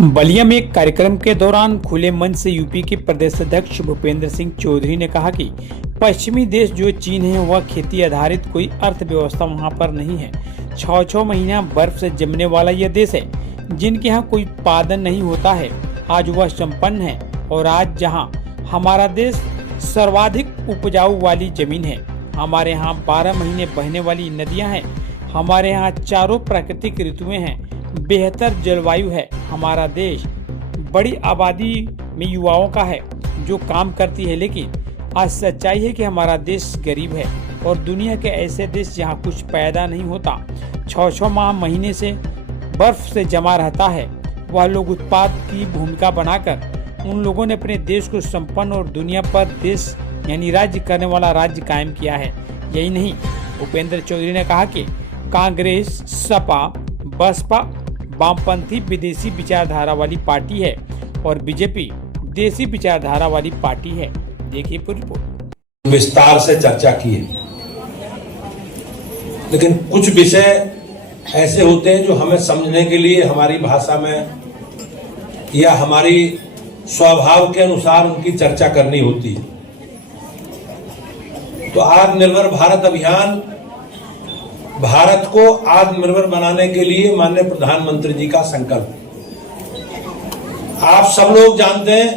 बलिया में एक कार्यक्रम के दौरान खुले मन से यूपी के प्रदेश अध्यक्ष भूपेंद्र सिंह चौधरी ने कहा कि पश्चिमी देश जो चीन है वह खेती आधारित कोई अर्थव्यवस्था वहां पर नहीं है। 6-6 महीना बर्फ से जमने वाला यह देश है जिनके यहाँ कोई उत्पादन नहीं होता है। आज वह संपन्न है और आज जहाँ हमारा देश सर्वाधिक उपजाऊ वाली जमीन है। हमारे यहाँ 12 महीने बहने वाली नदियाँ हैं। हमारे यहाँ चारों प्राकृतिक ऋतुएं हैं। बेहतर जलवायु है। हमारा देश बड़ी आबादी में युवाओं का है जो काम करती है, लेकिन आज सच्चाई है कि हमारा देश गरीब है और दुनिया के ऐसे देश जहां कुछ पैदा नहीं होता, 6-6 माह महीने से बर्फ से जमा रहता है, वह लोग उत्पाद की भूमिका बनाकर उन लोगों ने अपने देश को संपन्न और दुनिया पर देश यानी राज्य करने वाला राज्य कायम किया है। यही नहीं, भूपेंद्र चौधरी ने कहा कि कांग्रेस, सपा, बसपा वामपंथी विदेशी विचारधारा वाली पार्टी है और बीजेपी देसी विचारधारा वाली पार्टी है। देखिए पूरी रिपोर्ट। विस्तार से चर्चा की है, लेकिन कुछ विषय ऐसे होते हैं जो हमें समझने के लिए हमारी भाषा में या हमारी स्वभाव के अनुसार उनकी चर्चा करनी होती है। तो आत्मनिर्भर भारत अभियान भारत को आत्मनिर्भर बनाने के लिए माननीय प्रधानमंत्री जी का संकल्प। आप सब लोग जानते हैं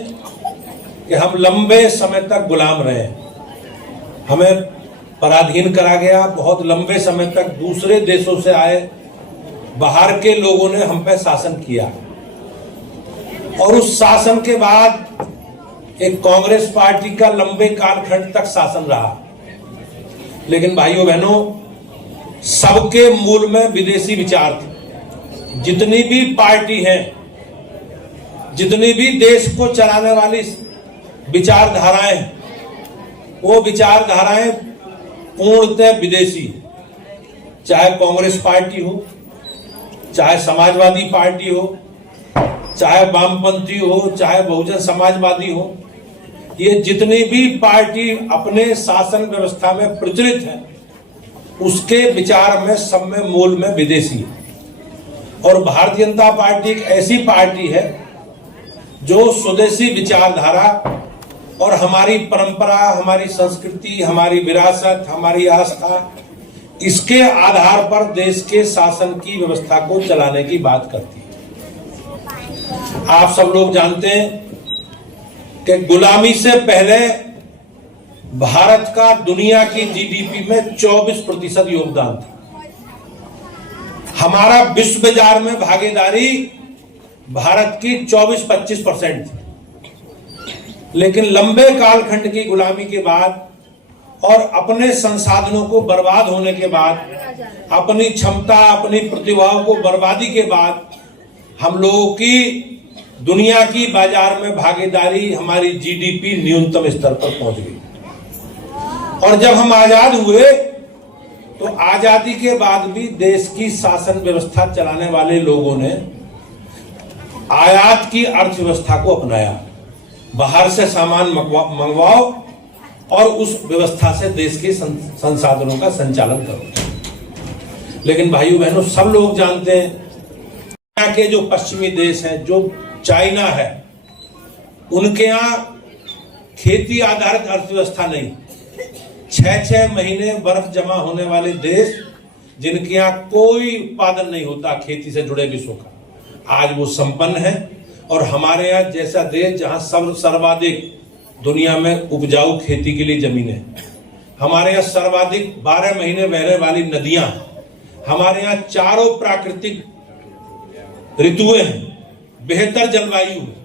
कि हम लंबे समय तक गुलाम रहे, हमें पराधीन करा गया। बहुत लंबे समय तक दूसरे देशों से आए बाहर के लोगों ने हम पे शासन किया और उस शासन के बाद एक कांग्रेस पार्टी का लंबे कालखंड तक शासन रहा। लेकिन भाइयों बहनों, सबके मूल में विदेशी विचार थे। जितनी भी पार्टी है, जितनी भी देश को चलाने वाली विचारधाराएं, वो विचारधाराएं पूर्णतः विदेशी। चाहे कांग्रेस पार्टी हो, चाहे समाजवादी पार्टी हो, चाहे वामपंथी हो, चाहे बहुजन समाजवादी हो, ये जितनी भी पार्टी अपने शासन व्यवस्था में प्रचलित है, उसके विचार में सब में मूल में विदेशी है। और भारतीय जनता पार्टी एक ऐसी पार्टी है जो स्वदेशी विचारधारा और हमारी परंपरा, हमारी संस्कृति, हमारी विरासत, हमारी आस्था, इसके आधार पर देश के शासन की व्यवस्था को चलाने की बात करती है। आप सब लोग जानते हैं कि गुलामी से पहले भारत का दुनिया की जीडीपी में 24% योगदान था। हमारा विश्व बाजार में भागीदारी भारत की 24-25% थी। लेकिन लंबे कालखंड की गुलामी के बाद और अपने संसाधनों को बर्बाद होने के बाद, अपनी क्षमता, अपनी प्रतिभाओं को बर्बादी के बाद, हम लोगों की दुनिया की बाजार में भागीदारी, हमारी जीडीपी न्यूनतम स्तर पर पहुंच गई। और जब हम आजाद हुए तो आजादी के बाद भी देश की शासन व्यवस्था चलाने वाले लोगों ने आयात की अर्थव्यवस्था को अपनाया। बाहर से सामान मंगवाओ और उस व्यवस्था से देश के संसाधनों का संचालन करो। लेकिन भाइयों बहनों, सब लोग जानते हैं दुनिया के जो पश्चिमी देश हैं, जो चाइना है, उनके यहाँ खेती आधारित अर्थव्यवस्था नहीं। 6-6 महीने बर्फ जमा होने वाले देश, जिनके यहाँ कोई उत्पादन नहीं होता खेती से जुड़े विषयों का, आज वो संपन्न है। और हमारे यहाँ जैसा देश जहाँ सर्वाधिक दुनिया में उपजाऊ खेती के लिए जमीन है, हमारे यहाँ सर्वाधिक 12 महीने बहने वाली नदियां, हमारे यहाँ चारों प्राकृतिक ऋतुएं हैं, बेहतर जलवायु है,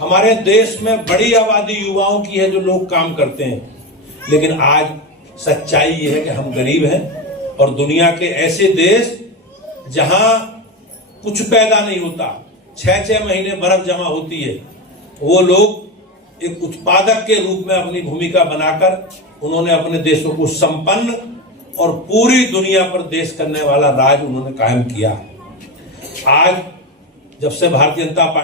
हमारे देश में बड़ी आबादी युवाओं की है जो लोग काम करते हैं। लेकिन आज सच्चाई ये है कि हम गरीब हैं और दुनिया के ऐसे देश जहां कुछ पैदा नहीं होता, 6-6 महीने बर्फ जमा होती है, वो लोग एक उत्पादक के रूप में अपनी भूमिका बनाकर उन्होंने अपने देशों को संपन्न और पूरी दुनिया पर देश करने वाला राज उन्होंने कायम किया। आज जब से भारतीय जनता पार्टी